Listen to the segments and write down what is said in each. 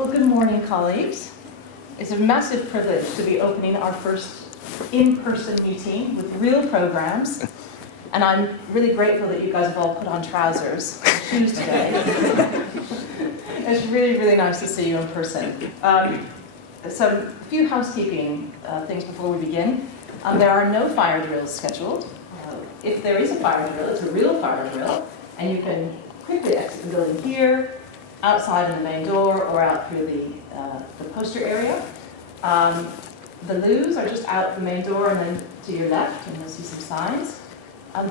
Well, good morning, colleagues. It's a massive privilege to be opening our first in-person meeting with real programs, and I'm really grateful that you guys have all put on trousers and shoes today. It's really, really nice to see you in person. So a few housekeeping things before we begin. There are no fire drills scheduled. If there is a fire drill, it's a real fire drill, and you can quickly exit the building here, outside in the main door, or out through the poster area. The loos are just out the main door and then to your left, and you'll see some signs.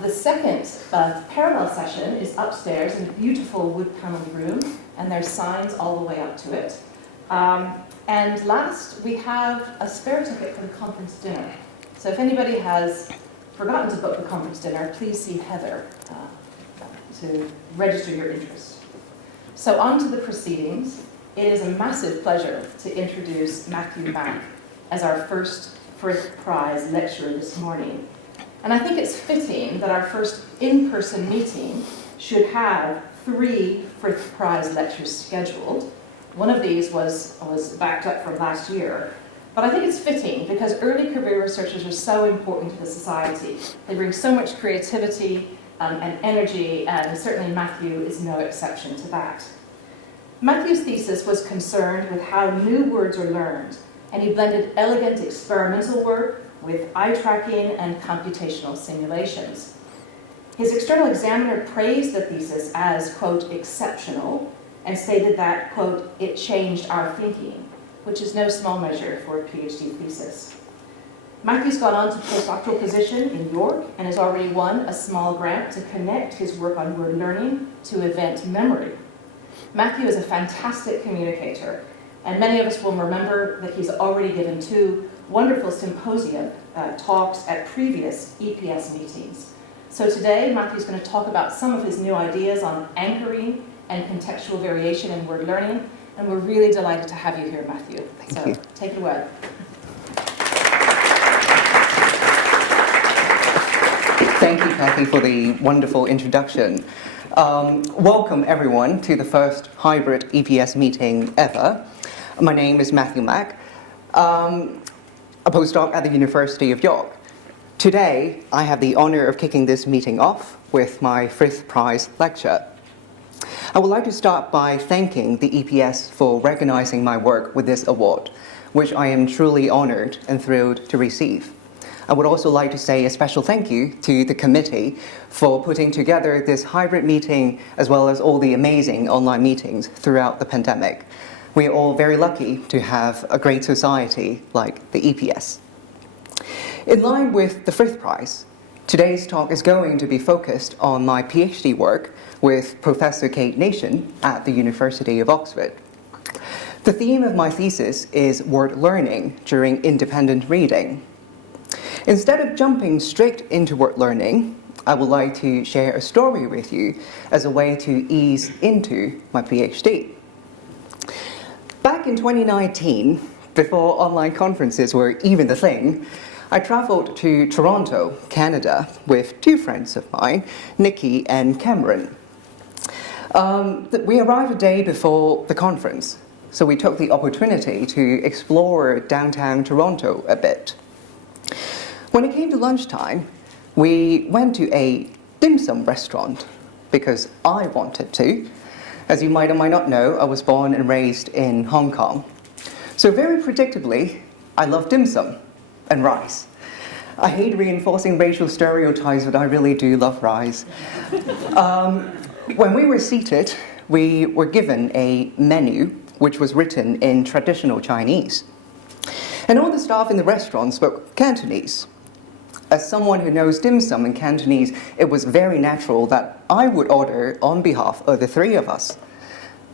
The second parallel session is upstairs in a beautiful wood-paneled room, and there's signs all the way up to it. And last, we have a spare ticket for the conference dinner. So if anybody has forgotten to book the conference dinner, please see Heather to register your interest. So on to the proceedings. It is a massive pleasure to introduce Matthew Mack as our first Frith Prize lecturer this morning. And I think it's fitting that our first in-person meeting should have 3 Frith Prize lectures scheduled. One of these was backed up from last year. But I think it's fitting because early career researchers are so important to the society. They bring so much creativity and energy, and certainly Matthew is no exception to that. Matthew's thesis was concerned with how new words are learned, and he blended elegant experimental work with eye tracking and computational simulations. His external examiner praised the thesis as, quote, exceptional, and stated that, quote, it changed our thinking, which is no small measure for a PhD thesis. Matthew's gone on to postdoctoral position in York and has already won a small grant to connect his work on word learning to event memory. Matthew is a fantastic communicator, and many of us will remember that he's already given 2 wonderful symposium talks at previous EPS meetings. So today, Matthew's going to talk about some of his new ideas on anchoring and contextual variation in word learning, and we're really delighted to have you here, Matthew. Thank you. Take it away. Thank you, Kathy, for the wonderful introduction. Welcome, everyone, to the first hybrid EPS meeting ever. My name is Matthew Mack, a postdoc at the University of York. Today, I have the honor of kicking this meeting off with my Frith Prize lecture. I would like to start by thanking the EPS for recognizing my work with this award, which I am truly honored and thrilled to receive. I would also like to say a special thank you to the committee for putting together this hybrid meeting as well as all the amazing online meetings throughout the pandemic. We are all very lucky to have a great society like the EPS. In line with the Frith Prize, today's talk is going to be focused on my PhD work with Professor Kate Nation at the University of Oxford. The theme of my thesis is word learning during independent reading. Instead of jumping straight into word learning, I would like to share a story with you as a way to ease into my PhD. Back in 2019, before online conferences were even the thing, I traveled to Toronto, Canada, with 2 friends of mine, Nikki and Cameron. We arrived a day before the conference, so we took the opportunity to explore downtown Toronto a bit. When it came to lunchtime, we went to a dim sum restaurant because I wanted to. As you might or might not know, I was born and raised in Hong Kong. So very predictably, I love dim sum and rice. I hate reinforcing racial stereotypes, but I really do love rice. When we were seated, we were given a menu which was written in traditional Chinese. And all the staff in the restaurant spoke Cantonese. As someone who knows dim sum in Cantonese, it was very natural that I would order on behalf of the 3 of us.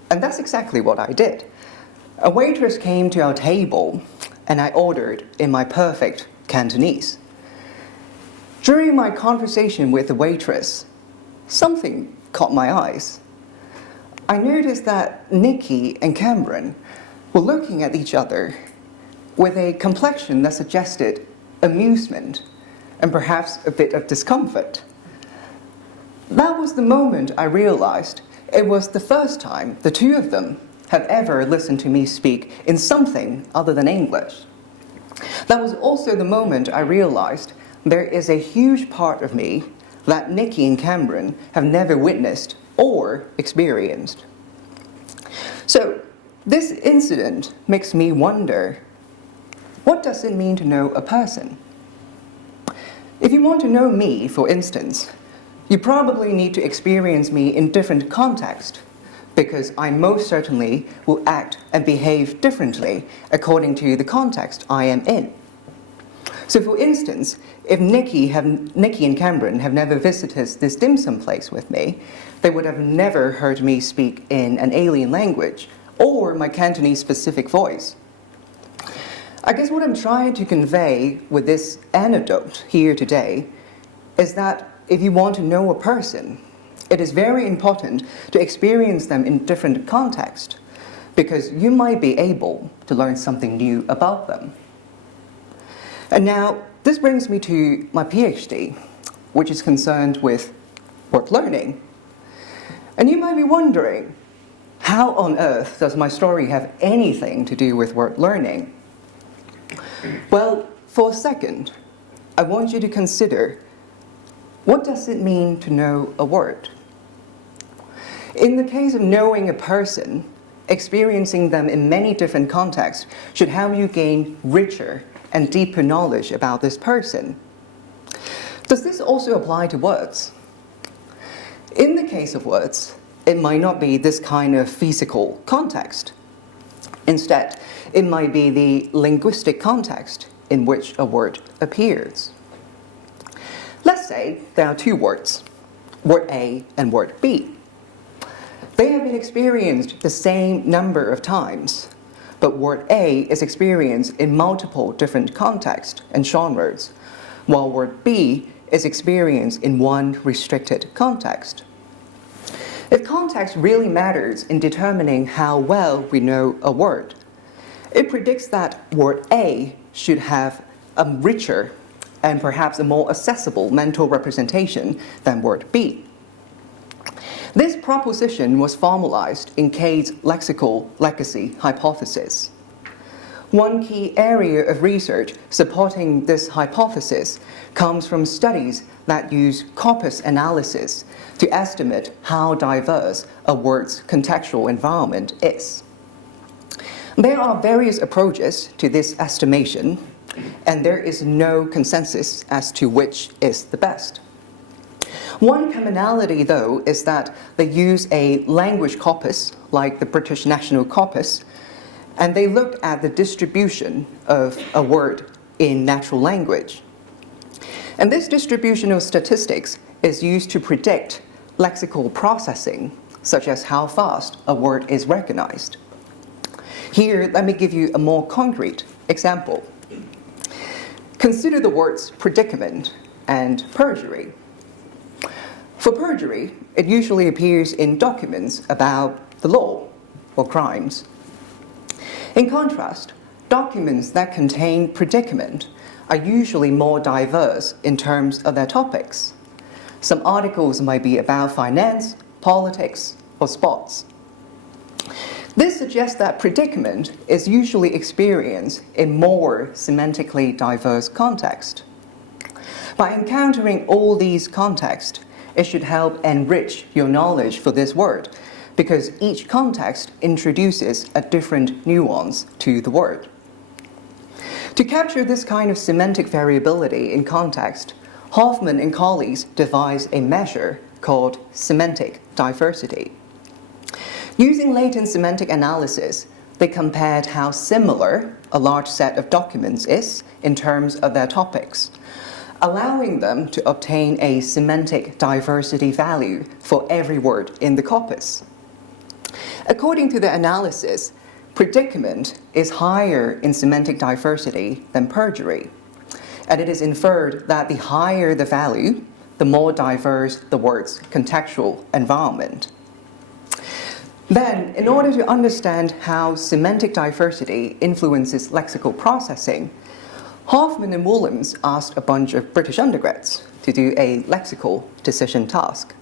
And that's exactly what I did. A waitress came to our table, and I ordered in my perfect Cantonese. During my conversation with the waitress, something caught my eyes. I noticed that Nikki and Cameron were looking at each other with a complexion that suggested amusement and perhaps a bit of discomfort. That was the moment I realized it was the first time the 2 of them have ever listened to me speak in something other than English. That was also the moment I realized there is a huge part of me that Nikki and Cameron have never witnessed or experienced. So, this incident makes me wonder, what does it mean to know a person? If you want to know me, for instance, you probably need to experience me in different contexts, because I most certainly will act and behave differently according to the context I am in. So for instance, if Nikki and Cameron have never visited this dim sum place with me, they would have never heard me speak in an alien language or my Cantonese specific voice. I guess what I'm trying to convey with this anecdote here today is that if you want to know a person, it is very important to experience them in different contexts, because you might be able to learn something new about them. And now, this brings me to my PhD, which is concerned with word learning. And you might be wondering, how on earth does my story have anything to do with word learning? Well, for a second, I want you to consider, what does it mean to know a word? In the case of knowing a person, experiencing them in many different contexts should help you gain richer and deeper knowledge about this person. Does this also apply to words? In the case of words, it might not be this kind of physical context. Instead, it might be the linguistic context in which a word appears. Let's say there are two words, word A and word B. They have been experienced the same number of times, but word A is experienced in multiple different contexts and genres, while word B is experienced in one restricted context. If context really matters in determining how well we know a word, it predicts that word A should have a richer and perhaps a more accessible mental representation than word B. This proposition was formalized in Cade's lexical legacy hypothesis. One key area of research supporting this hypothesis comes from studies that use corpus analysis to estimate how diverse a word's contextual environment is. There are various approaches to this estimation, and there is no consensus as to which is the best. One commonality, though, is that they use a language corpus, like the British National Corpus, and they look at the distribution of a word in natural language. And this distribution of statistics is used to predict lexical processing, such as how fast a word is recognized. Here, let me give you a more concrete example. Consider the words predicament and perjury. For perjury, it usually appears in documents about the law or crimes. In contrast, documents that contain predicament are usually more diverse in terms of their topics. Some articles might be about finance, politics, or sports. This suggests that predicament is usually experienced in more semantically diverse contexts. By encountering all these contexts, it should help enrich your knowledge for this word, because each context introduces a different nuance to the word. To capture this kind of semantic variability in context, Hoffman and colleagues devised a measure called semantic diversity. Using latent semantic analysis, they compared how similar a large set of documents is in terms of their topics, allowing them to obtain a semantic diversity value for every word in the corpus. According to the analysis, predicament is higher in semantic diversity than perjury, and it is inferred that the higher the value, the more diverse the word's contextual environment. Then, in order to understand how semantic diversity influences lexical processing, Hoffman and Williams asked a bunch of British undergrads to do a lexical decision task.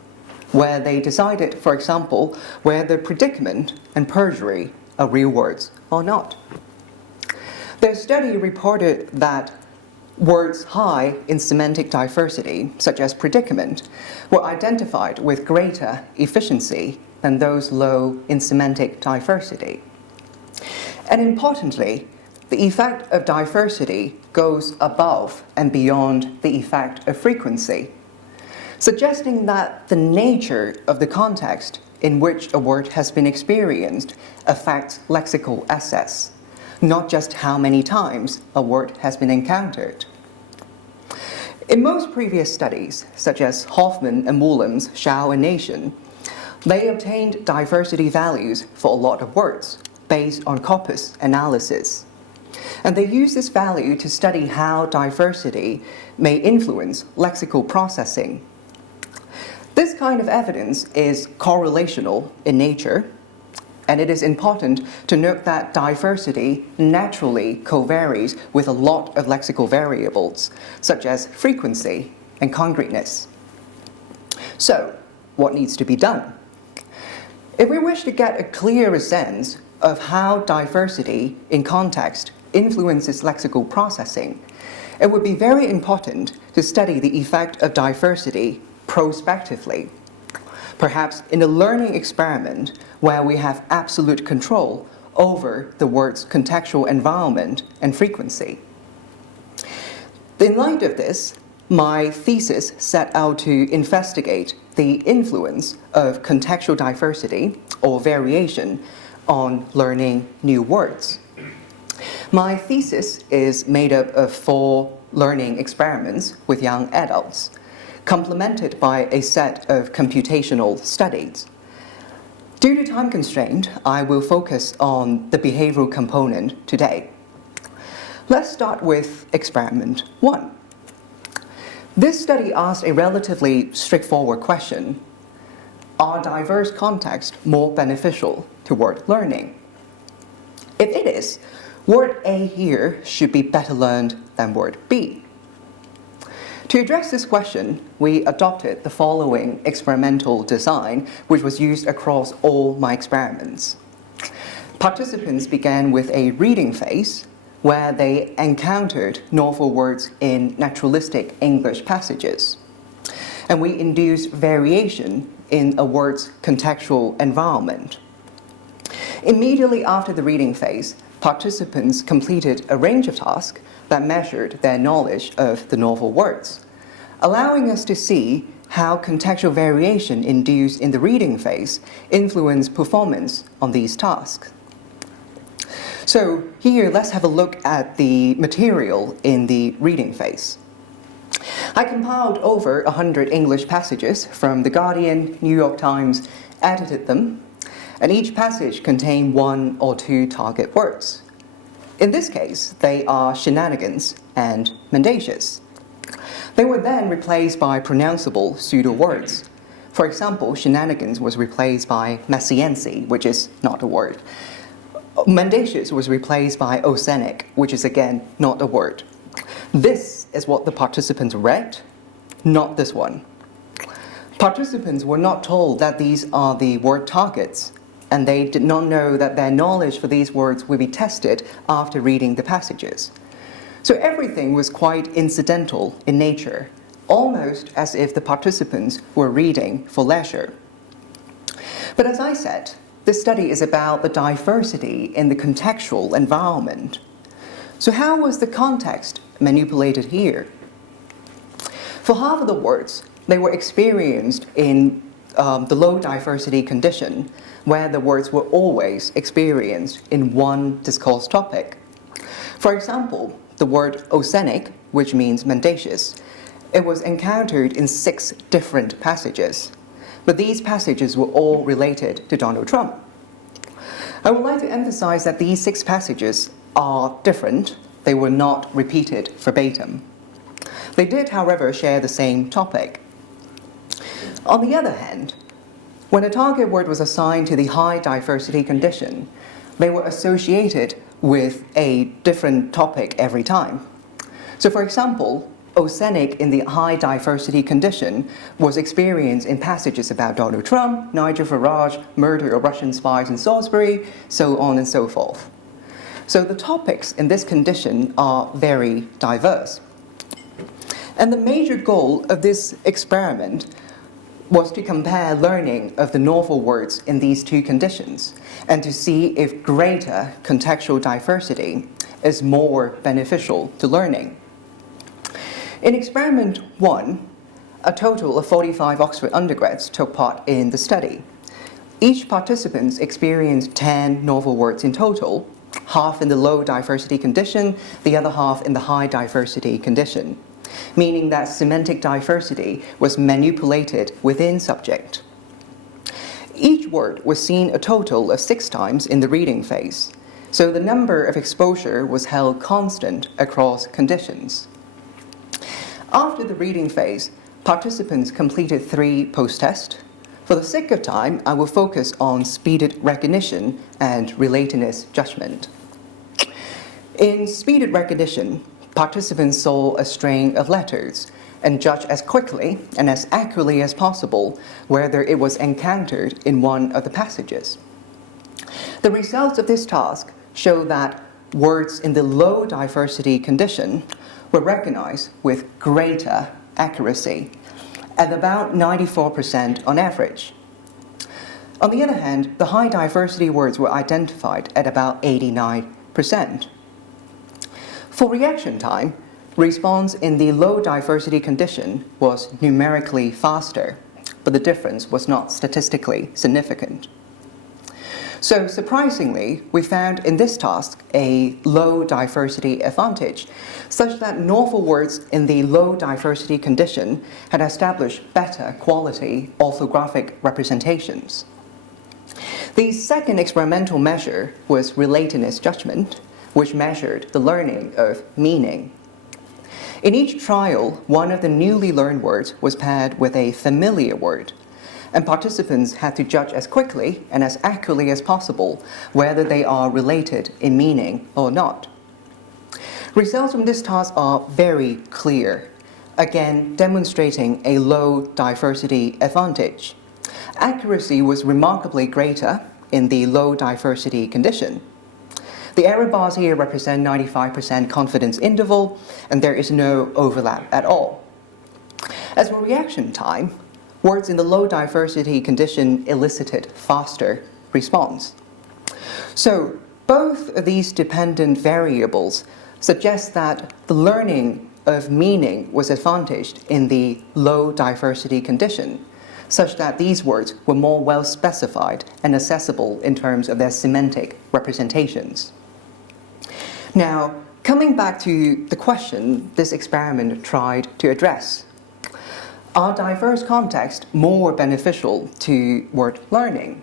where they decided, for example, whether predicament and perjury are real words or not. Their study reported that words high in semantic diversity, such as predicament, were identified with greater efficiency than those low in semantic diversity. And importantly, the effect of diversity goes above and beyond the effect of frequency, suggesting that the nature of the context in which a word has been experienced affects lexical assets, not just how many times a word has been encountered. In most previous studies, such as Hoffman and Mullen's Shao and Nation, they obtained diversity values for a lot of words based on corpus analysis. And they used this value to study how diversity may influence lexical processing. This kind of evidence is correlational in nature, and it is important to note that diversity naturally co-varies with a lot of lexical variables, such as frequency and concreteness. So, what needs to be done? If we wish to get a clearer sense of how diversity in context influences lexical processing, it would be very important to study the effect of diversity prospectively, perhaps in a learning experiment where we have absolute control over the word's contextual environment and frequency. In light of this, my thesis set out to investigate the influence of contextual diversity or variation on learning new words. My thesis is made up of 4 learning experiments with young adults, complemented by a set of computational studies. Due to time constraint, I will focus on the behavioral component today. Let's start with experiment 1. This study asked a relatively straightforward question: are diverse contexts more beneficial to word learning? If it is, word A here should be better learned than word B. To address this question, we adopted the following experimental design, which was used across all my experiments. Participants began with a reading phase, where they encountered novel words in naturalistic English passages. And we induced variation in a word's contextual environment. Immediately after the reading phase, participants completed a range of tasks that measured their knowledge of the novel words, allowing us to see how contextual variation induced in the reading phase influenced performance on these tasks. So here, let's have a look at the material in the reading phase. I compiled over 100 English passages from The Guardian, New York Times, edited them, and each passage contained 1 or 2 target words. In this case, they are shenanigans and mendacious. They were then replaced by pronounceable pseudo-words. For example, shenanigans was replaced by messiency, which is not a word. Mendacious was replaced by oceanic, which is again not a word. This is what the participants read, not this one. Participants were not told that these are the word targets, and they did not know that their knowledge for these words would be tested after reading the passages. So everything was quite incidental in nature, almost as if the participants were reading for leisure. But as I said, this study is about the diversity in the contextual environment. So how was the context manipulated here? For half of the words, they were experienced in the low diversity condition, where the words were always experienced in one discourse topic. For example, the word oceanic, which means mendacious, it was encountered in 6 different passages. But these passages were all related to Donald Trump. I would like to emphasize that these 6 passages are different. They were not repeated verbatim. They did, however, share the same topic. On the other hand, when a target word was assigned to the high diversity condition, they were associated with a different topic every time. So for example, oceanic in the high diversity condition was experienced in passages about Donald Trump, Nigel Farage, murder of Russian spies in Salisbury, so on and so forth. So the topics in this condition are very diverse. And the major goal of this experiment was to compare learning of the novel words in these two conditions and to see if greater contextual diversity is more beneficial to learning. In experiment 1, a total of 45 Oxford undergrads took part in the study. Each participant experienced 10 novel words in total, half in the low diversity condition, the other half in the high diversity condition, meaning that semantic diversity was manipulated within subject. Each word was seen a total of 6 times in the reading phase, so the number of exposure was held constant across conditions. After the reading phase, participants completed 3 post-tests. For the sake of time, I will focus on speeded recognition and relatedness judgment. In speeded recognition, participants saw a string of letters and judged as quickly and as accurately as possible whether it was encountered in one of the passages. The results of this task show that words in the low diversity condition were recognized with greater accuracy, at about 94% on average. On the other hand, the high diversity words were identified at about 89%. For reaction time, response in the low diversity condition was numerically faster, but the difference was not statistically significant. So surprisingly, we found in this task a low diversity advantage, such that novel words in the low diversity condition had established better quality orthographic representations. The second experimental measure was relatedness judgment, which measured the learning of meaning. In each trial, one of the newly learned words was paired with a familiar word, and participants had to judge as quickly and as accurately as possible whether they are related in meaning or not. Results from this task are very clear, again demonstrating a low diversity advantage. Accuracy was remarkably greater in the low diversity condition. The error bars here represent 95% confidence interval, and there is no overlap at all. As for reaction time, words in the low diversity condition elicited faster response. So both of these dependent variables suggest that the learning of meaning was advantaged in the low diversity condition, such that these words were more well specified and accessible in terms of their semantic representations. Now, coming back to the question this experiment tried to address, are diverse contexts more beneficial to word learning?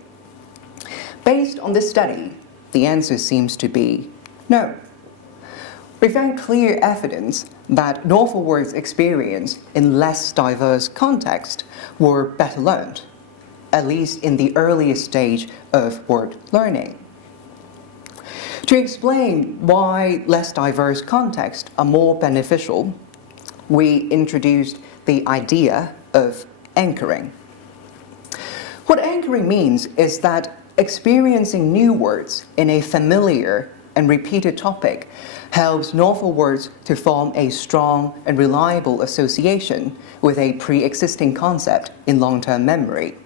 Based on this study, the answer seems to be no. We found clear evidence that novel words experienced in less diverse contexts were better learned, at least in the earliest stage of word learning. To explain why less diverse contexts are more beneficial, we introduced the idea of anchoring. What anchoring means is that experiencing new words in a familiar and repeated topic helps novel words to form a strong and reliable association with a pre-existing concept in long-term memory.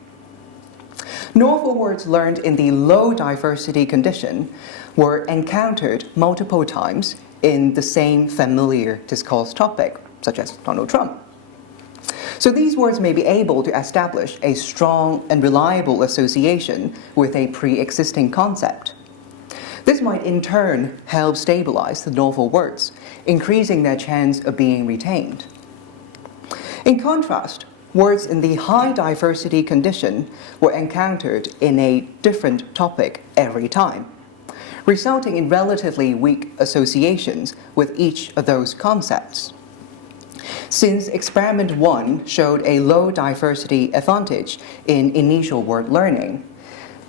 Novel words learned in the low diversity condition were encountered multiple times in the same familiar discourse topic, such as Donald Trump. So these words may be able to establish a strong and reliable association with a pre-existing concept. This might in turn help stabilize the novel words, increasing their chance of being retained. In contrast, words in the high diversity condition were encountered in a different topic every time, resulting in relatively weak associations with each of those concepts. Since experiment 1 showed a low diversity advantage in initial word learning,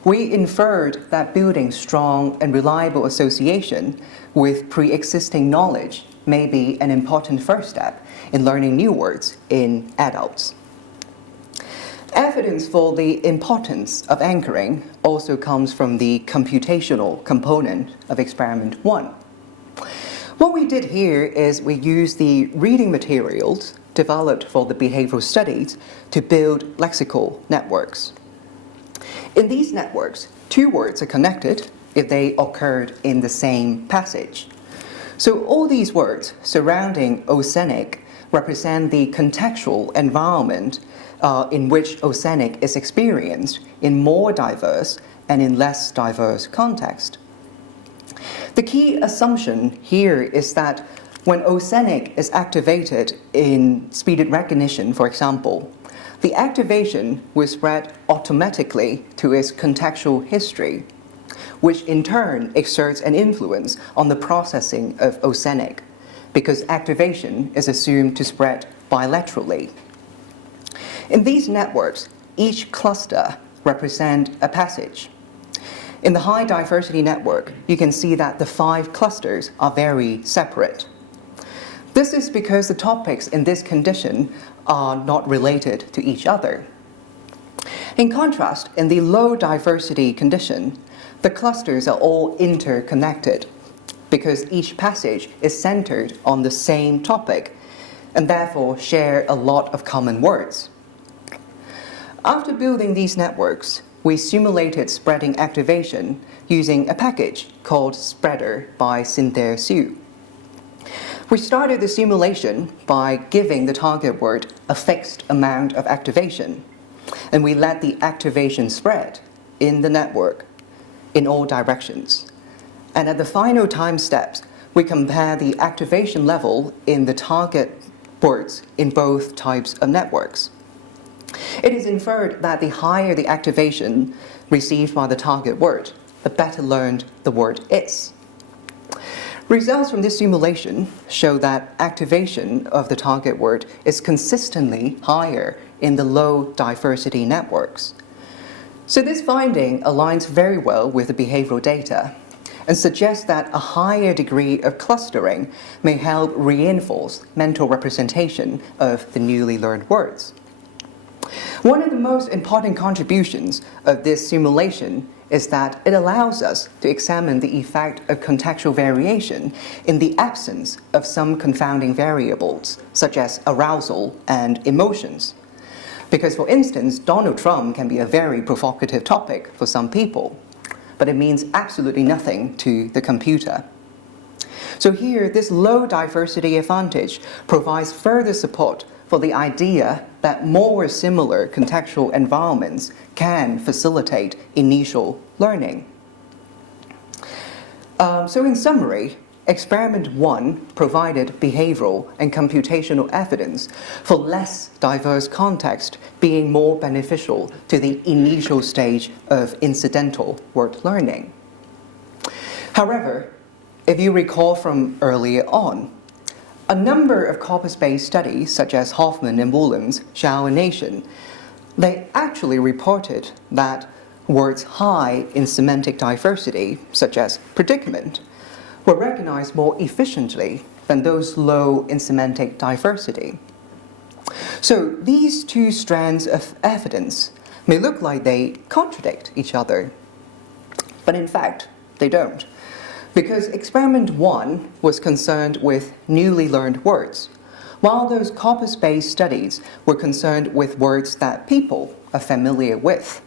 we inferred that building strong and reliable association with pre-existing knowledge may be an important first step in learning new words in adults. Evidence for the importance of anchoring also comes from the computational component of experiment 1. What we did here is we used the reading materials developed for the behavioral studies to build lexical networks. In these networks, two words are connected if they occurred in the same passage. So all these words surrounding oceanic represent the contextual environment in which oceanic is experienced in more diverse and in less diverse context. The key assumption here is that when oceanic is activated in speech recognition, for example, the activation will spread automatically to its contextual history, which in turn exerts an influence on the processing of oceanic, because activation is assumed to spread bilaterally. In these networks, each cluster represents a passage. In the high diversity network, you can see that the 5 clusters are very separate. This is because the topics in this condition are not related to each other. In contrast, in the low diversity condition, the clusters are all interconnected because each passage is centered on the same topic and therefore share a lot of common words. After building these networks, we simulated spreading activation using a package called Spreader by Cynthia Hsu. We started the simulation by giving the target word a fixed amount of activation, and we let the activation spread in the network in all directions. And at the final time steps, we compare the activation level in the target words in both types of networks. It is inferred that the higher the activation received by the target word, the better learned the word is. Results from this simulation show that activation of the target word is consistently higher in the low diversity networks. So this finding aligns very well with the behavioral data and suggests that a higher degree of clustering may help reinforce mental representation of the newly learned words. One of the most important contributions of this simulation is that it allows us to examine the effect of contextual variation in the absence of some confounding variables, such as arousal and emotions. Because, for instance, Donald Trump can be a very provocative topic for some people, but it means absolutely nothing to the computer. So here, this low diversity advantage provides further support for the idea that more similar contextual environments can facilitate initial learning. So in summary, Experiment 1 provided behavioral and computational evidence for less diverse context being more beneficial to the initial stage of incidental word learning. However, if you recall from earlier on, a number of corpus-based studies, such as Hoffman and Williams' Shao and Nation, they actually reported that words high in semantic diversity, such as predicament, were recognized more efficiently than those low in semantic diversity. So these two strands of evidence may look like they contradict each other, but in fact, they don't. Because experiment 1 was concerned with newly learned words, while those corpus-based studies were concerned with words that people are familiar with.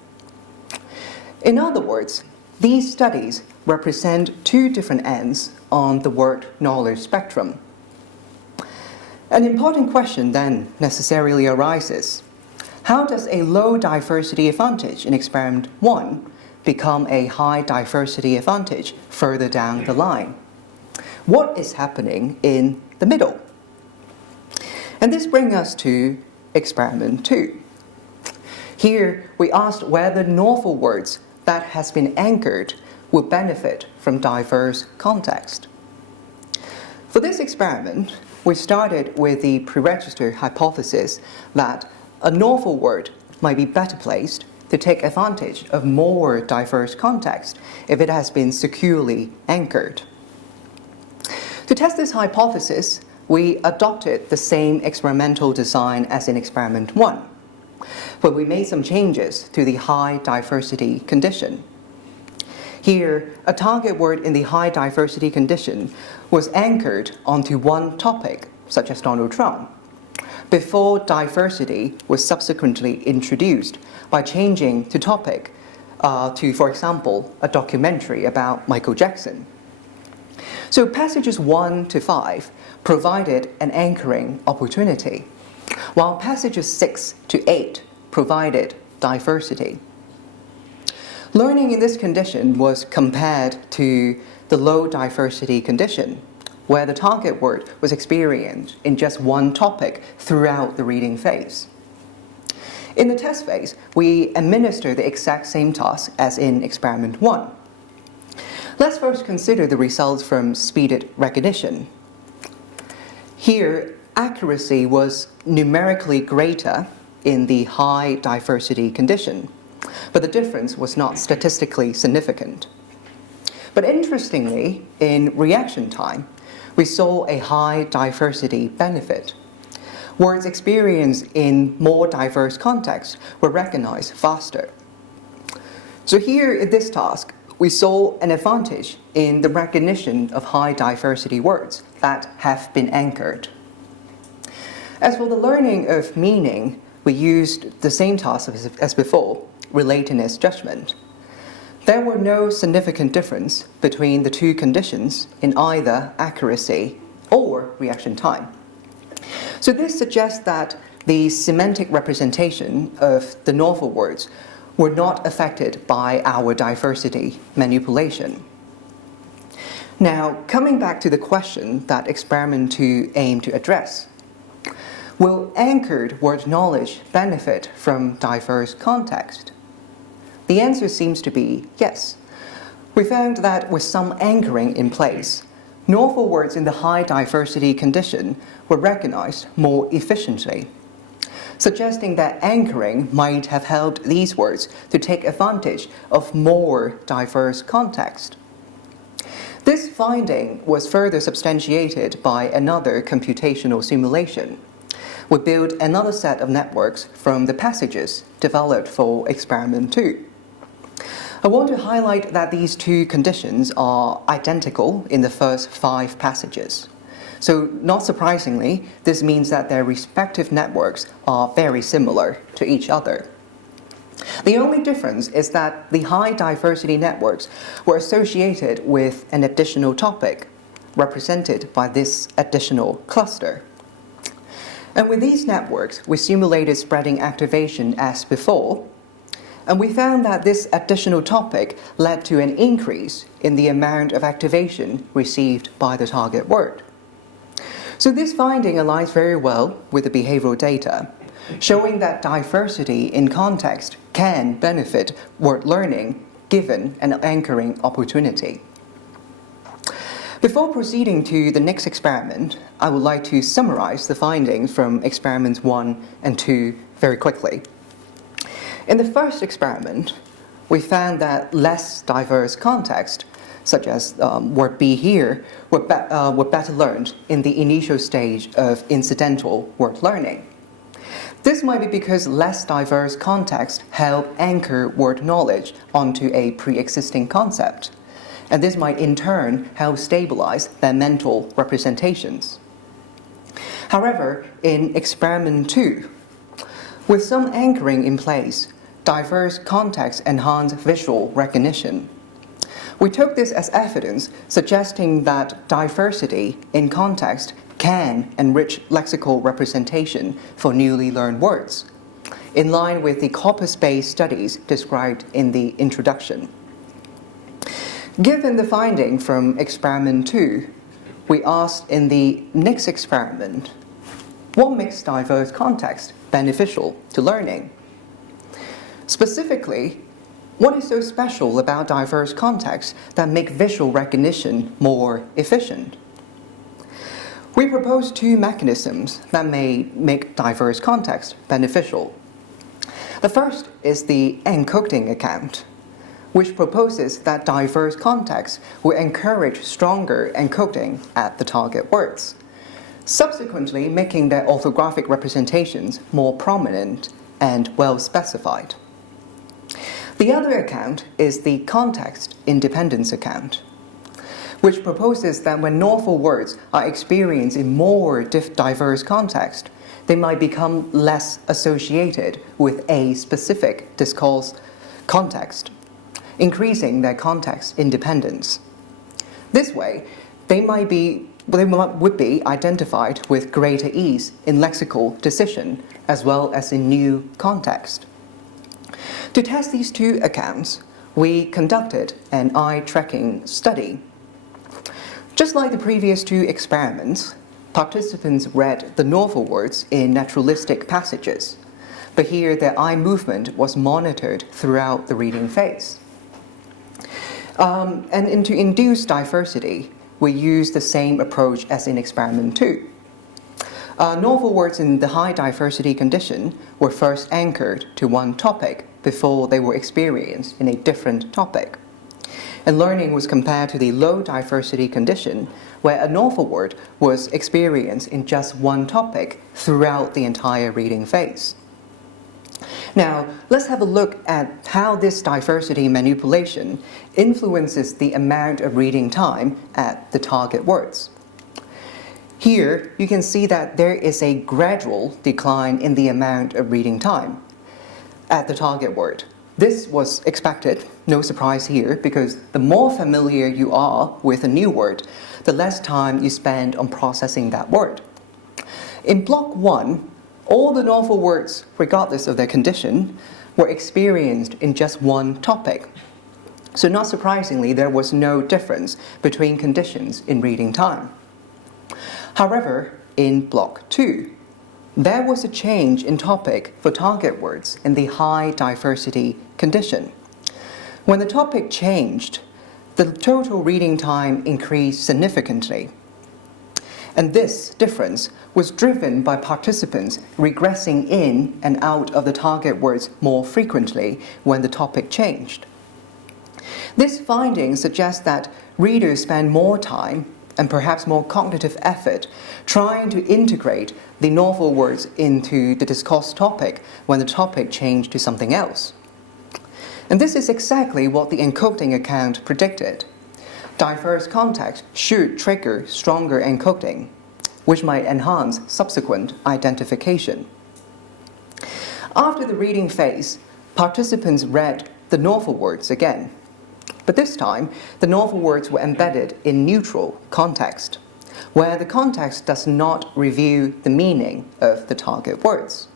In other words, these studies represent two different ends on the word knowledge spectrum. An important question then necessarily arises. How does a low diversity advantage in experiment 1 become a high diversity advantage further down the line? What is happening in the middle? And this brings us to experiment 2. Here we asked whether novel words that has been anchored will benefit from diverse context. For this experiment, we started with the preregister hypothesis that a novel word might be better placed to take advantage of more diverse context if it has been securely anchored. To test this hypothesis, we adopted the same experimental design as in experiment 1, but we made some changes to the high diversity condition. Here, a target word in the high diversity condition was anchored onto one topic, such as Donald Trump, before diversity was subsequently introduced by changing the topic to, for example, a documentary about Michael Jackson. So passages 1 to 5 provided an anchoring opportunity, while passages 6 to 8 provided diversity. Learning in this condition was compared to the low diversity condition, where the target word was experienced in just one topic throughout the reading phase. In the test phase, we administer the exact same task as in experiment 1. Let's first consider the results from speeded recognition. Here, accuracy was numerically greater in the high diversity condition, but the difference was not statistically significant. But interestingly, in reaction time, we saw a high diversity benefit. Words experienced in more diverse contexts were recognized faster. So here in this task, we saw an advantage in the recognition of high diversity words that have been anchored. As for the learning of meaning, we used the same task as before, relatedness judgment. There were no significant difference between the two conditions in either accuracy or reaction time. So this suggests that the semantic representation of the novel words were not affected by our diversity manipulation. Now, coming back to the question that experiment 2 aimed to address, will anchored word knowledge benefit from diverse context? The answer seems to be yes. We found that with some anchoring in place, novel words in the high diversity condition were recognized more efficiently, suggesting that anchoring might have helped these words to take advantage of more diverse context. This finding was further substantiated by another computational simulation. We built another set of networks from the passages developed for experiment 2. I want to highlight that these two conditions are identical in the first 5 passages. So, not surprisingly, this means that their respective networks are very similar to each other. The only difference is that the high diversity networks were associated with an additional topic, represented by this additional cluster. And with these networks, we simulated spreading activation as before, and we found that this additional topic led to an increase in the amount of activation received by the target word. So this finding aligns very well with the behavioral data, showing that diversity in context can benefit word learning given an anchoring opportunity. Before proceeding to the next experiment, I would like to summarize the findings from experiments 1 and 2 very quickly. In the first experiment, we found that less diverse context, such as word B here, were better learned in the initial stage of incidental word learning. This might be because less diverse context help anchor word knowledge onto a pre-existing concept, and this might in turn help stabilize their mental representations. However, in experiment 2, with some anchoring in place, diverse context enhance visual recognition. We took this as evidence suggesting that diversity in context can enrich lexical representation for newly learned words, in line with the corpus-based studies described in the introduction. Given the finding from experiment 2, we asked in the next experiment, what makes diverse context beneficial to learning? Specifically, what is so special about diverse contexts that make visual recognition more efficient? We propose 2 mechanisms that may make diverse context beneficial. The first is the encoding account. which proposes that diverse contexts will encourage stronger encoding at the target words, subsequently making their orthographic representations more prominent and well specified. The other account is the context independence account, which proposes that when normal words are experienced in more diverse contexts, they might become less associated with a specific discourse context, increasing their context independence. This way, they would be identified with greater ease in lexical decision as well as in new context. To test these two accounts, we conducted an eye-tracking study. Just like the previous two experiments, participants read the novel words in naturalistic passages, but here their eye movement was monitored throughout the reading phase. And to induce diversity, we used the same approach as in experiment 2. Novel words in the high diversity condition were first anchored to one topic before they were experienced in a different topic. And learning was compared to the low diversity condition, where a novel word was experienced in just one topic throughout the entire reading phase. Now, let's have a look at how this diversity manipulation influences the amount of reading time at the target words. Here, you can see that there is a gradual decline in the amount of reading time at the target word. This was expected, no surprise here, because the more familiar you are with a new word, the less time you spend on processing that word. In block 1, all the novel words, regardless of their condition, were experienced in just one topic. So not surprisingly, there was no difference between conditions in reading time. However, in block 2, there was a change in topic for target words in the high diversity condition. When the topic changed, the total reading time increased significantly. And this difference was driven by participants regressing in and out of the target words more frequently when the topic changed. This finding suggests that readers spend more time and perhaps more cognitive effort trying to integrate the novel words into the discourse topic when the topic changed to something else. And this is exactly what the encoding account predicted. Diverse context should trigger stronger encoding, which might enhance subsequent identification. After the reading phase, participants read the novel words again. But this time, the novel words were embedded in neutral context, where the context does not review the meaning of the target words.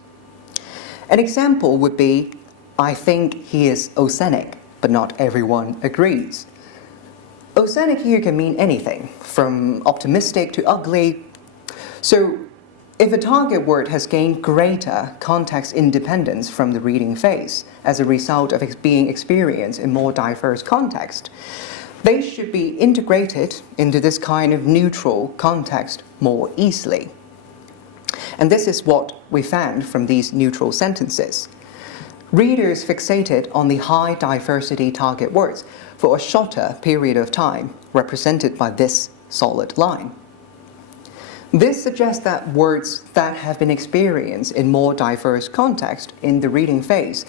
An example would be, I think he is oceanic, but not everyone agrees. Oceanic here can mean anything, from optimistic to ugly. So, if a target word has gained greater context independence from the reading phase as a result of being experienced in more diverse context, they should be integrated into this kind of neutral context more easily. And this is what we found from these neutral sentences. Readers fixated on the high diversity target words for a shorter period of time, represented by this solid line. This suggests that words that have been experienced in more diverse context in the reading phase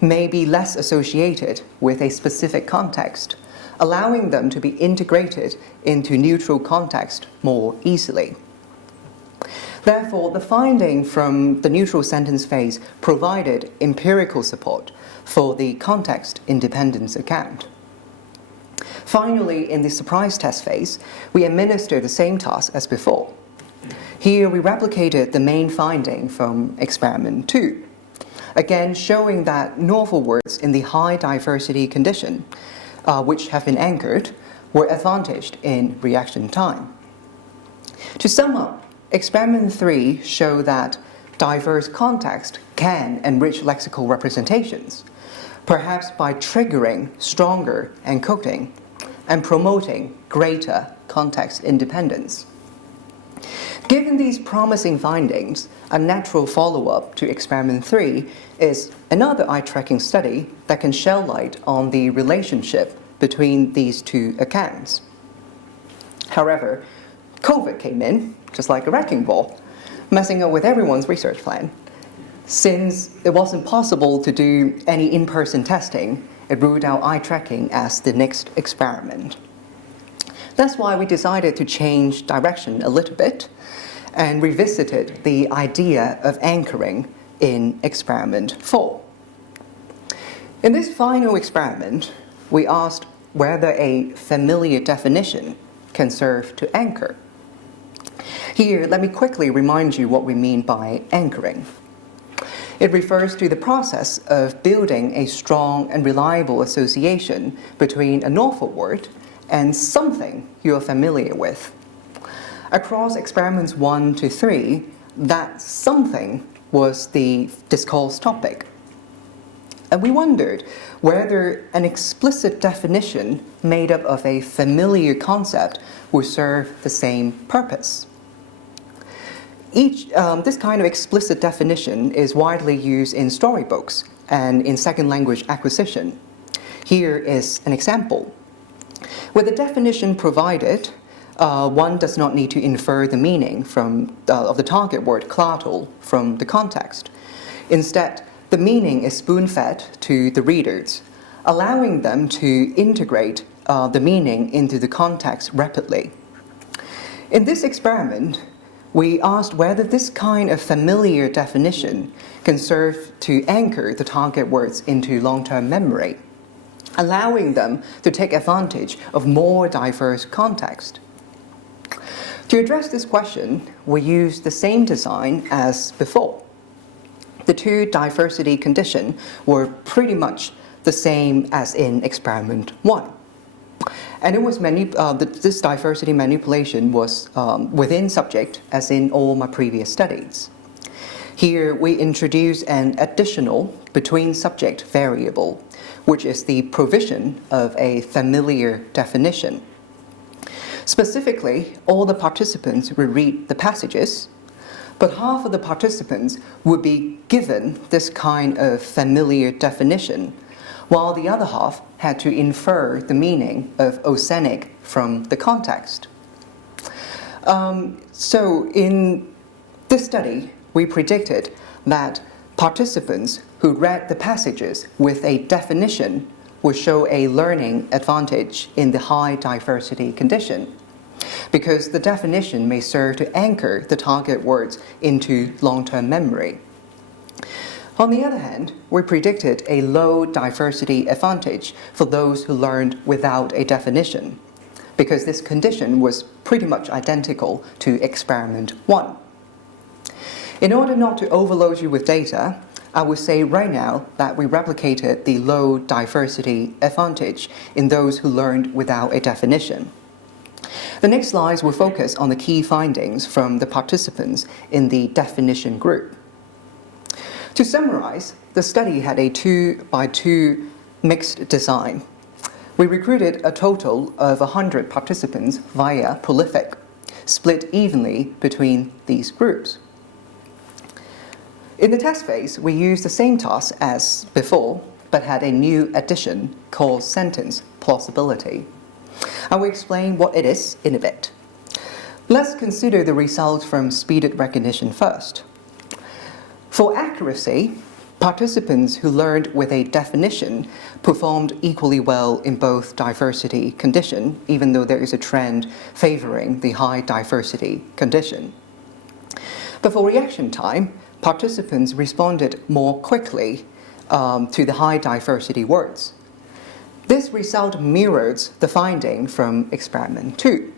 may be less associated with a specific context, allowing them to be integrated into neutral context more easily. Therefore, the finding from the neutral sentence phase provided empirical support for the context independence account. Finally, in the surprise test phase, we administered the same task as before. Here we replicated the main finding from experiment 2, again showing that novel words in the high diversity condition, which have been anchored, were advantaged in reaction time. To sum up, experiment 3 showed that diverse context can enrich lexical representations, perhaps by triggering stronger encoding and promoting greater context independence. Given these promising findings, a natural follow-up to Experiment 3 is another eye tracking study that can shed light on the relationship between these two accounts. However, COVID came in, just like a wrecking ball, messing up with everyone's research plan. Since it wasn't possible to do any in-person testing, it ruled out eye tracking as the next experiment. That's why we decided to change direction a little bit and revisited the idea of anchoring in Experiment 4. In this final experiment, we asked whether a familiar definition can serve to anchor. Here, let me quickly remind you what we mean by anchoring. It refers to the process of building a strong and reliable association between a novel word and something you are familiar with. Across experiments 1 to 3, that something was the discourse topic. And we wondered whether an explicit definition made up of a familiar concept would serve the same purpose. This kind of explicit definition is widely used in storybooks and in second language acquisition. Here is an example. With the definition provided, one does not need to infer the meaning of the target word "clattle" from the context. Instead, the meaning is spoon-fed to the readers, allowing them to integrate the meaning into the context rapidly. In this experiment, we asked whether this kind of familiar definition can serve to anchor the target words into long-term memory, allowing them to take advantage of more diverse context. To address this question, we used the same design as before. The two diversity conditions were pretty much the same as in Experiment 1. And it was this diversity manipulation was within subject, as in all my previous studies. Here we introduce an additional between subject variable, which is the provision of a familiar definition. Specifically, all the participants will read the passages, but half of the participants would be given this kind of familiar definition, while the other half had to infer the meaning of oceanic from the context. So in this study, we predicted that participants who read the passages with a definition would show a learning advantage in the high diversity condition, because the definition may serve to anchor the target words into long-term memory. On the other hand, we predicted a low diversity advantage for those who learned without a definition, because this condition was pretty much identical to Experiment 1. In order not to overload you with data, I would say right now that we replicated the low diversity advantage in those who learned without a definition. The next slides will focus on the key findings from the participants in the definition group. To summarize, the study had a 2-by-2 mixed design. We recruited a total of 100 participants via prolific, split evenly between these groups. In the test phase, we used the same task as before, but had a new addition called sentence plausibility. I will explain what it is in a bit. Let's consider the results from speeded recognition first. For accuracy, participants who learned with a definition performed equally well in both diversity condition, even though there is a trend favoring the high diversity condition. But for reaction time, participants responded more quickly to the high diversity words. This result mirrors the finding from Experiment 2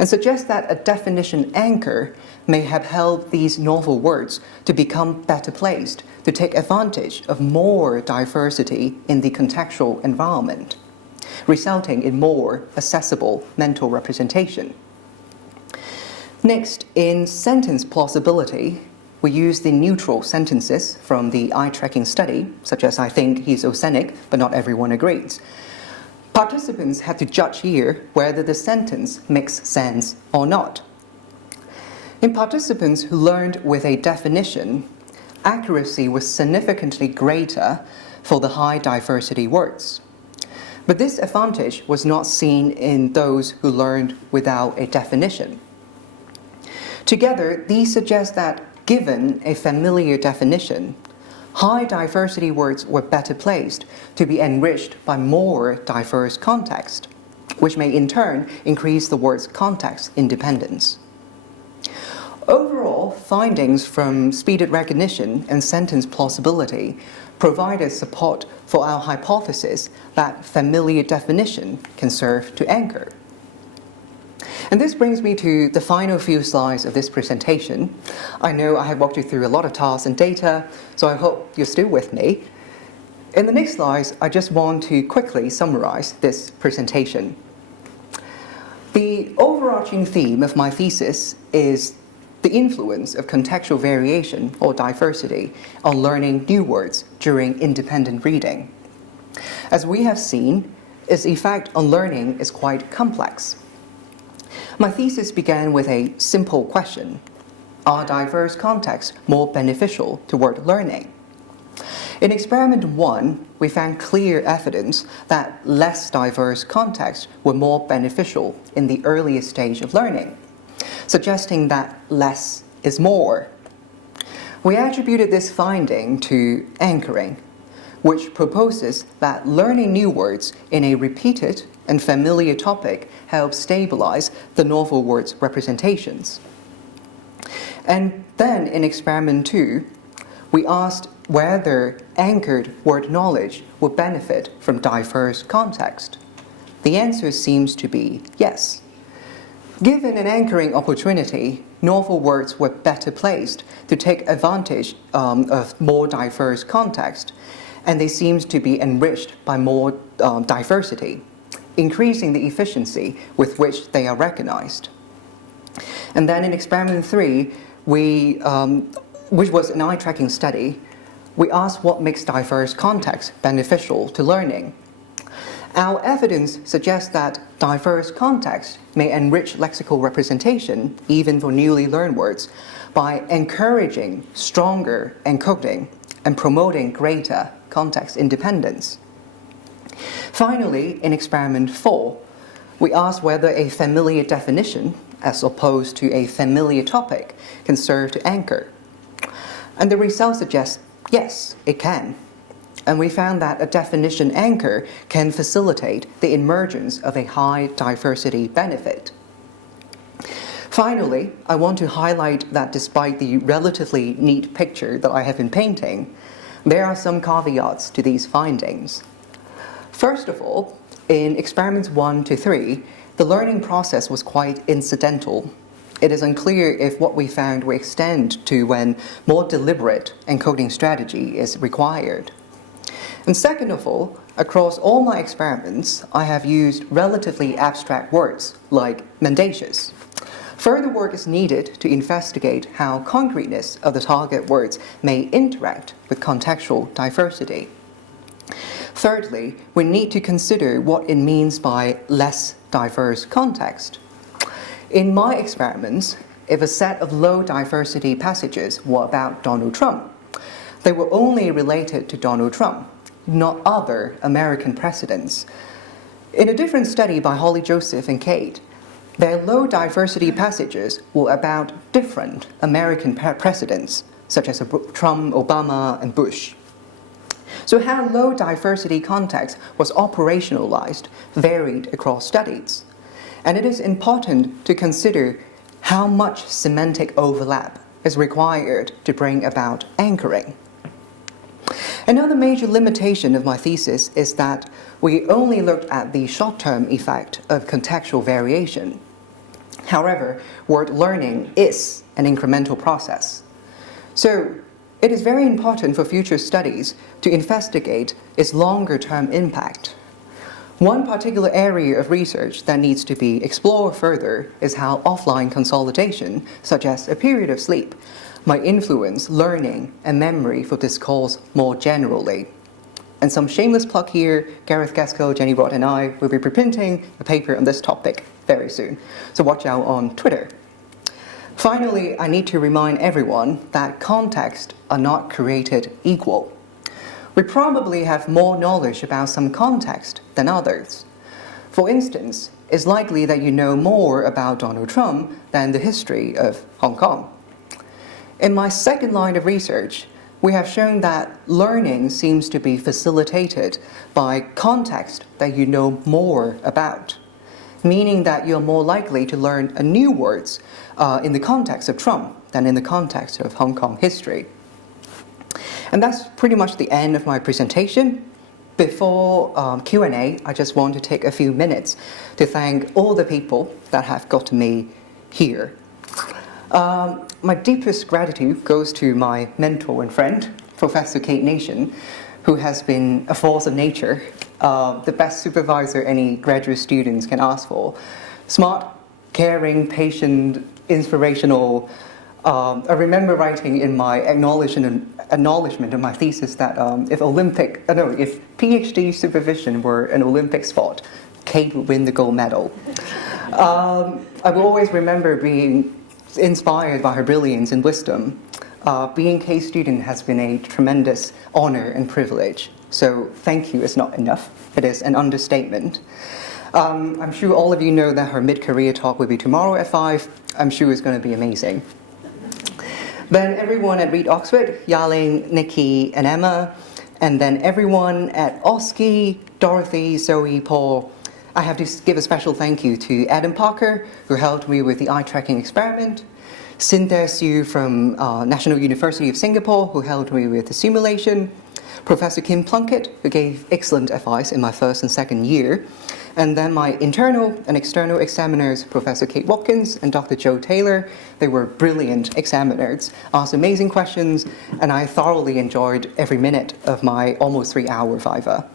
and suggests that a definition anchor may have helped these novel words to become better placed to take advantage of more diversity in the contextual environment, resulting in more accessible mental representation. Next, in sentence plausibility, we use the neutral sentences from the eye tracking study, such as "I think he's oceanic, but not everyone agrees." Participants had to judge here whether the sentence makes sense or not. In participants who learned with a definition, accuracy was significantly greater for the high diversity words. But this advantage was not seen in those who learned without a definition. Together, these suggest that given a familiar definition, high diversity words were better placed to be enriched by more diverse context, which may in turn increase the word's context independence. Overall, findings from speeded recognition and sentence plausibility provided support for our hypothesis that familiar definition can serve to anchor. And this brings me to the final few slides of this presentation. I know I have walked you through a lot of tasks and data, so I hope you're still with me. In the next slides, I just want to quickly summarize this presentation. The overarching theme of my thesis is the influence of contextual variation or diversity on learning new words during independent reading. As we have seen, its effect on learning is quite complex. My thesis began with a simple question: are diverse contexts more beneficial to word learning? In experiment 1, we found clear evidence that less diverse contexts were more beneficial in the earliest stage of learning, suggesting that less is more. We attributed this finding to anchoring, which proposes that learning new words in a repeated and familiar topic helps stabilize the novel word's representations. And then in experiment 2, we asked whether anchored word knowledge would benefit from diverse context. The answer seems to be yes. Given an anchoring opportunity, novel words were better placed to take advantage of more diverse context, and they seem to be enriched by more diversity, increasing the efficiency with which they are recognized. And then in experiment 3, which was an eye-tracking study, we asked what makes diverse context beneficial to learning. Our evidence suggests that diverse context may enrich lexical representation, even for newly learned words, by encouraging stronger encoding and promoting greater context independence. Finally, in experiment 4, we asked whether a familiar definition, as opposed to a familiar topic, can serve to anchor. And the results suggest yes, it can. And we found that a definition anchor can facilitate the emergence of a high diversity benefit. Finally, I want to highlight that despite the relatively neat picture that I have been painting, there are some caveats to these findings. First of all, in experiments 1 to 3, the learning process was quite incidental. It is unclear if what we found will extend to when more deliberate encoding strategy is required. And second of all, across all my experiments, I have used relatively abstract words like mendacious. Further work is needed to investigate how concreteness of the target words may interact with contextual diversity. Thirdly, we need to consider what it means by less diverse context. In my experiments, if a set of low diversity passages were about Donald Trump, they were only related to Donald Trump, not other American presidents. In a different study by Holly Joseph and Kate, their low diversity passages were about different American presidents, such as Trump, Obama, and Bush. So how low diversity context was operationalized varied across studies. And it is important to consider how much semantic overlap is required to bring about anchoring. Another major limitation of my thesis is that we only looked at the short-term effect of contextual variation. However, word learning is an incremental process. So it is very important for future studies to investigate its longer-term impact. One particular area of research that needs to be explored further is how offline consolidation, such as a period of sleep, might influence learning and memory for discourse more generally. And some shameless plug here, Gareth Gaskell, Jenny Rott and I will be reprinting a paper on this topic very soon, so watch out on Twitter. Finally, I need to remind everyone that contexts are not created equal. We probably have more knowledge about some context than others. For instance, it's likely that you know more about Donald Trump than the history of Hong Kong. In my second line of research, we have shown that learning seems to be facilitated by context that you know more about, meaning that you're more likely to learn new words in the context of Trump than in the context of Hong Kong history. And that's pretty much the end of my presentation. Before Q&A, I just want to take a few minutes to thank all the people that have got me here. My deepest gratitude goes to my mentor and friend, Professor Kate Nation, who has been a force of nature, the best supervisor any graduate students can ask for. Smart, caring, patient, inspirational. I remember writing in my acknowledgement of my thesis that if PhD supervision were an Olympic sport, Kate would win the gold medal. I will always remember being inspired by her brilliance and wisdom. Being Kate's student has been a tremendous honor and privilege. So thank you is not enough. It is an understatement. I'm sure all of you know that her mid-career talk will be tomorrow at 5. I'm sure it's going to be amazing. Then everyone at Reed Oxford, Yaling, Nikki, and Emma, and then everyone at OSCE, Dorothy, Zoe, Paul. I have to give a special thank you to Adam Parker, who helped me with the eye tracking experiment, Cynthia Siu from National University of Singapore, who helped me with the simulation, Professor Kim Plunkett, who gave excellent advice in my first and second year, and then my internal and external examiners, Professor Kate Watkins and Dr. Joe Taylor. They were brilliant examiners, asked amazing questions, and I thoroughly enjoyed every minute of my almost 3-hour viva.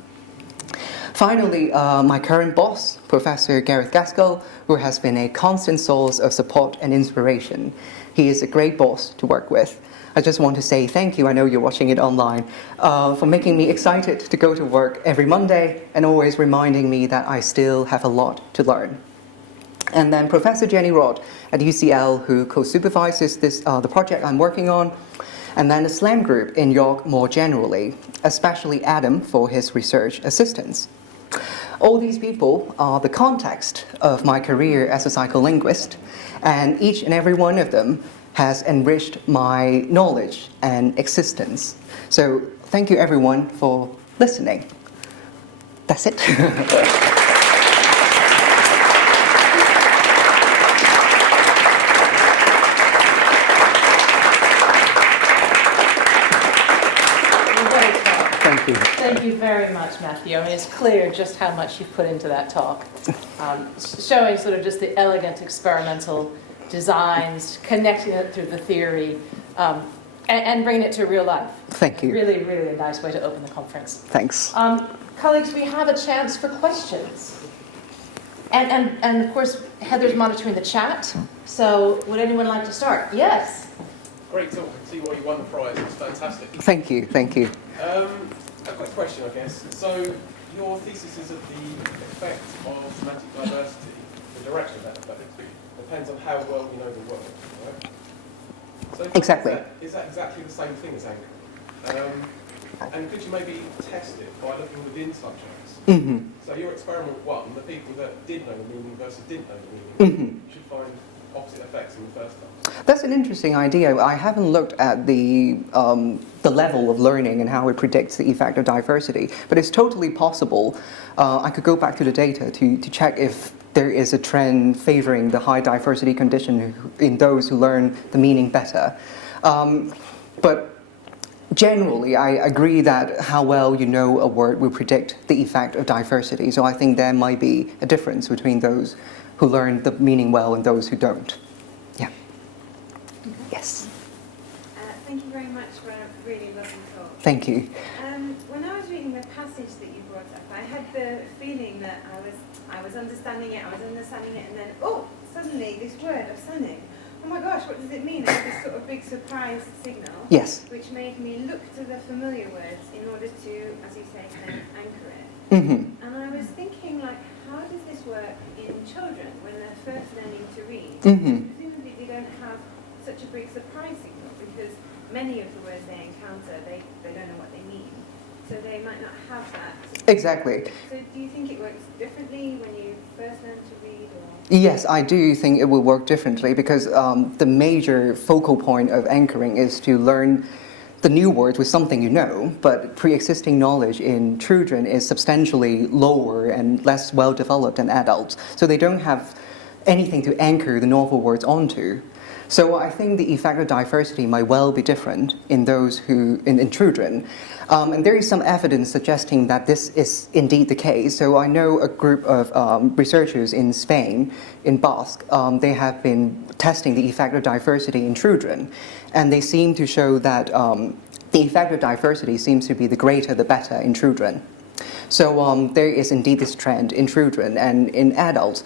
Finally, my current boss, Professor Gareth Gaskell, who has been a constant source of support and inspiration. He is a great boss to work with. I just want to say thank you, I know you're watching it online, for making me excited to go to work every Monday and always reminding me that I still have a lot to learn. And then Professor Jenny Rod at UCL, who co-supervises the project I'm working on, and then the SLAM group in York more generally, especially Adam for his research assistance. All these people are the context of my career as a psycholinguist, and each and every one of them has enriched my knowledge and existence. So thank you everyone for listening. That's it. Thank you. Thank you very much, Matthew. I mean, it's clear just how much you've put into that talk, showing sort of just the elegant experimental designs, connecting it through the theory, and bringing it to real life. Thank you. Really, really a nice way to open the conference. Thanks. Colleagues, we have a chance for questions. And of course, Heather's monitoring the chat, so would anyone like to start? Yes? Great talk. I see why you won the prize. It's fantastic. Thank you, thank you. A quick question, I guess. So, your thesis is that the effect of semantic diversity, the direction of that effect, depends on how well we know the world, right? So Exactly. Is that exactly the same thing as anchoring? And could you maybe test it by looking within subjects? Mm-hmm. So your experiment 1, the people that did know the meaning versus didn't know the meaning, should find opposite effects in the first time. That's an interesting idea. I haven't looked at the level of learning and how it predicts the effect of diversity, but it's totally possible. I could go back to the data to check if there is a trend favoring the high diversity condition in those who learn the meaning better. But generally, I agree that how well you know a word will predict the effect of diversity. So I think there might be a difference between those who learn the meaning well and those who don't. Yeah. Okay. Yes. Thank you very much for a really lovely talk. Thank you. When I was reading the passage that you brought up, I had the feeling that I was understanding it, and then, suddenly this word of sunning. Oh my gosh, what does it mean? I had this sort of big surprise signal, Yes. which made me look to the familiar words in order to, as you say, kind of anchor it. Mm-hmm. And I was thinking, like, how does this work in children when they're first learning to read? Mm-hmm. Presumably they don't have such a big surprise signal because many of the words they encounter, they don't know what they mean. So they might not have that. Exactly. So do you think it works differently when you first learn to read? Or? Yes, I do think it will work differently because the major focal point of anchoring is to learn the new words with something you know, but pre-existing knowledge in children is substantially lower and less well developed than adults. So they don't have anything to anchor the novel words onto. So I think the effect of diversity might well be different in those who, in children. And there is some evidence suggesting that this is indeed the case. So I know a group of researchers in Spain, in Basque, they have been testing the effect of diversity in children. And they seem to show that the effect of diversity seems to be the greater the better in children. So there is indeed this trend in children, and in adults,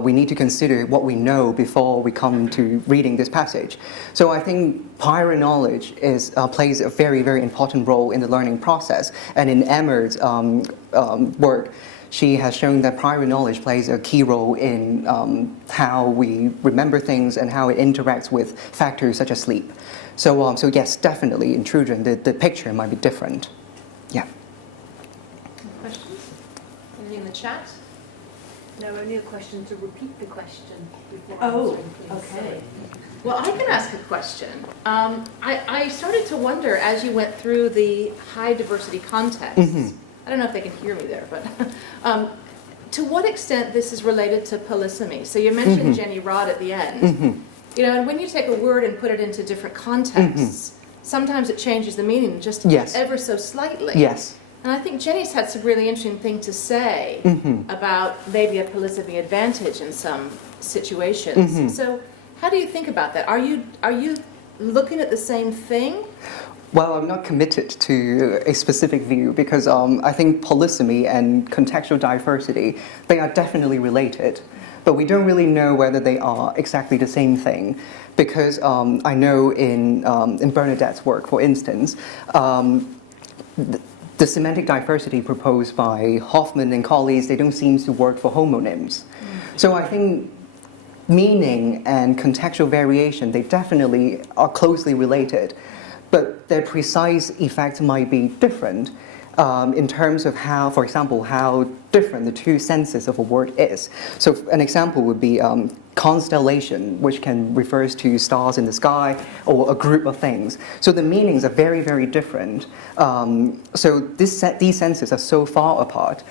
we need to consider what we know before we come to reading this passage. So I think prior knowledge plays a very, very important role in the learning process. And in Emmer's work, she has shown that prior knowledge plays a key role in how we remember things and how it interacts with factors such as sleep. So yes, definitely in children, the picture might be different. Yeah. Questions? Anything in the chat? No, only a question to repeat the question before Oh, answering, please. okay. Well, I can ask a question. I started to wonder as you went through the high diversity contexts, I don't know if they can hear me there, but to what extent this is related to polysemy. So you mentioned Jenny Rod at the end. You know, and when you take a word and put it into different contexts, sometimes it changes the meaning just ever so slightly. Yes. And I think Jenny's had some really interesting thing to say about maybe a polysemy advantage in some situations. So how do you think about that? Are you looking at the same thing? Well, I'm not committed to a specific view because I think polysemy and contextual diversity, they are definitely related. But we don't really know whether they are exactly the same thing. Because I know in Bernadette's work, for instance, the semantic diversity proposed by Hoffman and colleagues, they don't seem to work for homonyms. So I think meaning and contextual variation, they definitely are closely related, but their precise effect might be different in terms of how, for example, how different the two senses of a word is. So an example would be constellation, which can refers to stars in the sky or a group of things. So the meanings are very, very different. So these senses are so far apart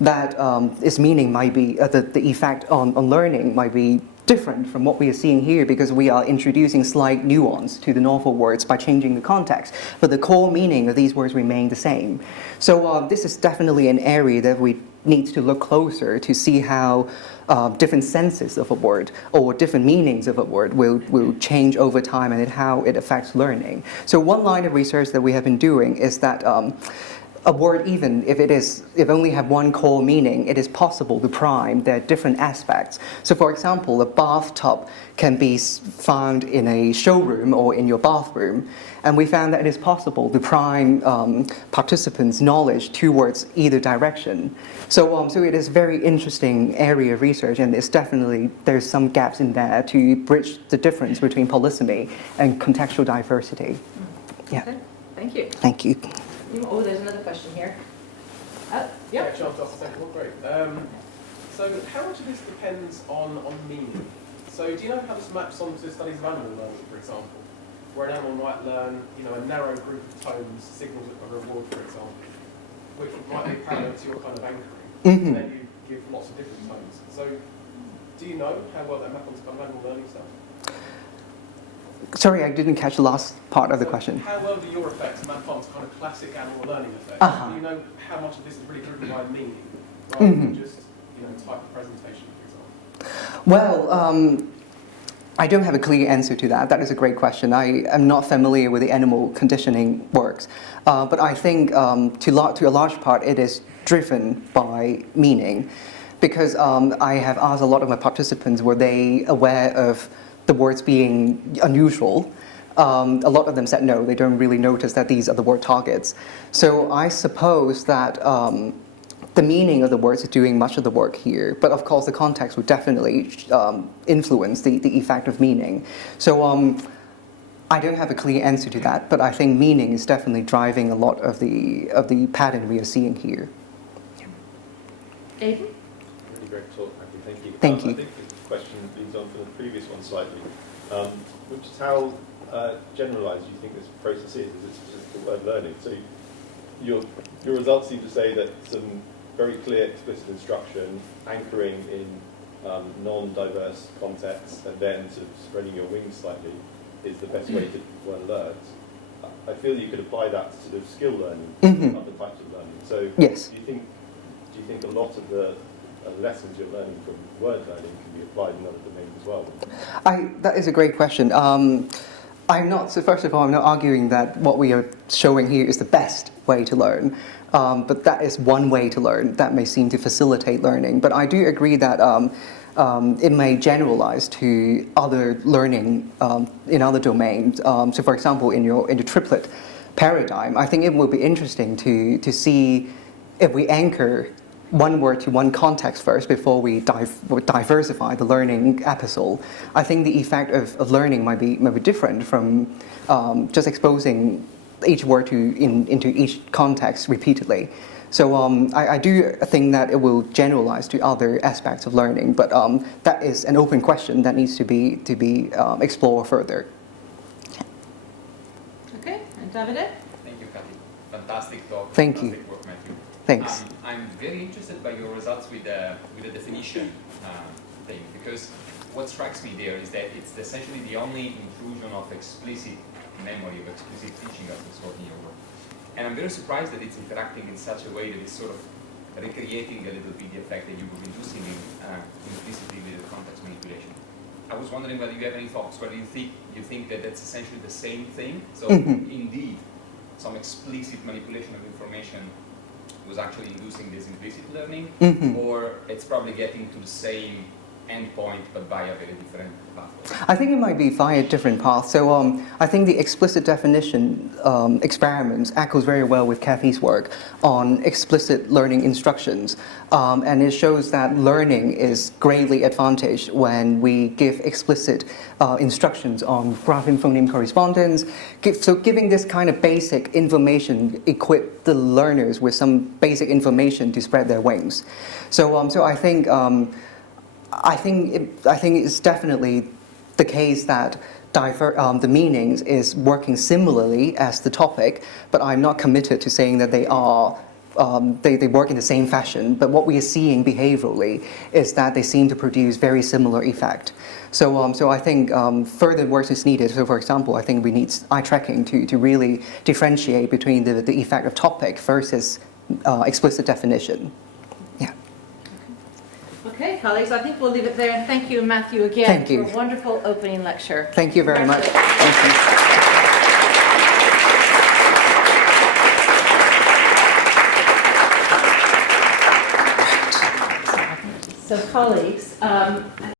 that its meaning might be, the effect on learning might be different from what we are seeing here because we are introducing slight nuance to the novel words by changing the context. But the core meaning of these words remain the same. So this is definitely an area that we need to look closer to see how different senses of a word or different meanings of a word will change over time and how it affects learning. So one line of research that we have been doing is that a word, even if it only have one core meaning, it is possible to prime their different aspects. So for example, a bathtub can be found in a showroom or in your bathroom. And we found that it is possible to prime participants' knowledge towards either direction. So it is a very interesting area of research, and there's some gaps in there to bridge the difference between polysemy and contextual diversity. Yeah. Okay, thank you. Thank you. Oh, there's another question here. Yeah, Yeah. chance to ask a second one, great. So how much of this depends on meaning? So do you know how this maps onto studies of animal learning, for example? Where an animal might learn, a narrow group of tones signals a reward, for example, which might be parallel to your kind of anchoring. And then you give lots of different tones. So do you know how well that maps onto kind of animal learning stuff? Sorry, I didn't catch the last part of the question. How well do your effects map onto kind of classic animal learning effects? Do you know how much of this is really driven by meaning rather than just type of presentation, for example? Well, I don't have a clear answer to that. That is a great question. I am not familiar with the animal conditioning works, but I think to a large part it is driven by meaning, because I have asked a lot of my participants, were they aware of the words being unusual? A lot of them said no, they don't really notice that these are the word targets. So I suppose that the meaning of the words is doing much of the work here, but of course the context would definitely influence the effect of meaning. So I don't have a clear answer to that, but I think meaning is definitely driving a lot of the pattern we are seeing here. Aidan? Really great talk, Matthew. Thank you. Thank you. I think this question leads on from the previous one slightly, which is how generalised you think this process is. Is it just the word learning? So your results seem to say that some very clear, explicit instruction, anchoring in non-diverse contexts, and then sort of spreading your wings slightly, is the best way to learn learns. I feel you could apply that to sort of skill learning, other types of learning. So Yes. do you think a lot of the lessons you're learning from word learning can be applied in other domains as well? That is a great question. So first of all, I'm not arguing that what we are showing here is the best way to learn, but that is one way to learn that may seem to facilitate learning. But I do agree that it may generalize to other learning in other domains. So for example, in your triplet paradigm, I think it will be interesting to see if we anchor one word to one context first before we diversify the learning episode. I think the effect of learning might be different from just exposing each word into each context repeatedly. So I do think that it will generalize to other aspects of learning, but that is an open question that needs to be explored further. Okay, and Davide? Thank you, Kathy. Fantastic talk. Thank you. Fantastic work, Matthew. Thanks. I'm very interested by your results with the definition thing, because what strikes me there is that it's essentially the only intrusion of explicit memory, of explicit teaching as it's working in your work. And I'm very surprised that it's interacting in such a way that it's sort of recreating a little bit the effect that you were inducing implicitly with the context manipulation. I was wondering whether you have any thoughts, whether you think that that's essentially the same thing. So indeed, some explicit manipulation of information was actually inducing this implicit learning, or it's probably getting to the same endpoint but via very different pathways. I think it might be via different paths. So I think the explicit definition experiments echoes very well with Kathy's work on explicit learning instructions. And it shows that learning is greatly advantaged when we give explicit instructions on grapheme phoneme correspondence. So giving this kind of basic information equip the learners with some basic information to spread their wings. So I think it's definitely the case that the meanings is working similarly as the topic, but I'm not committed to saying that they are they work in the same fashion. But what we are seeing behaviorally is that they seem to produce very similar effect. So I think further work is needed. So for example, I think we need eye tracking to really differentiate between the effect of topic versus explicit definition. Okay, colleagues, I think we'll leave it there. And thank you, Matthew, again Thank you. for a wonderful opening lecture. Thank you very much. Thank you. So, colleagues,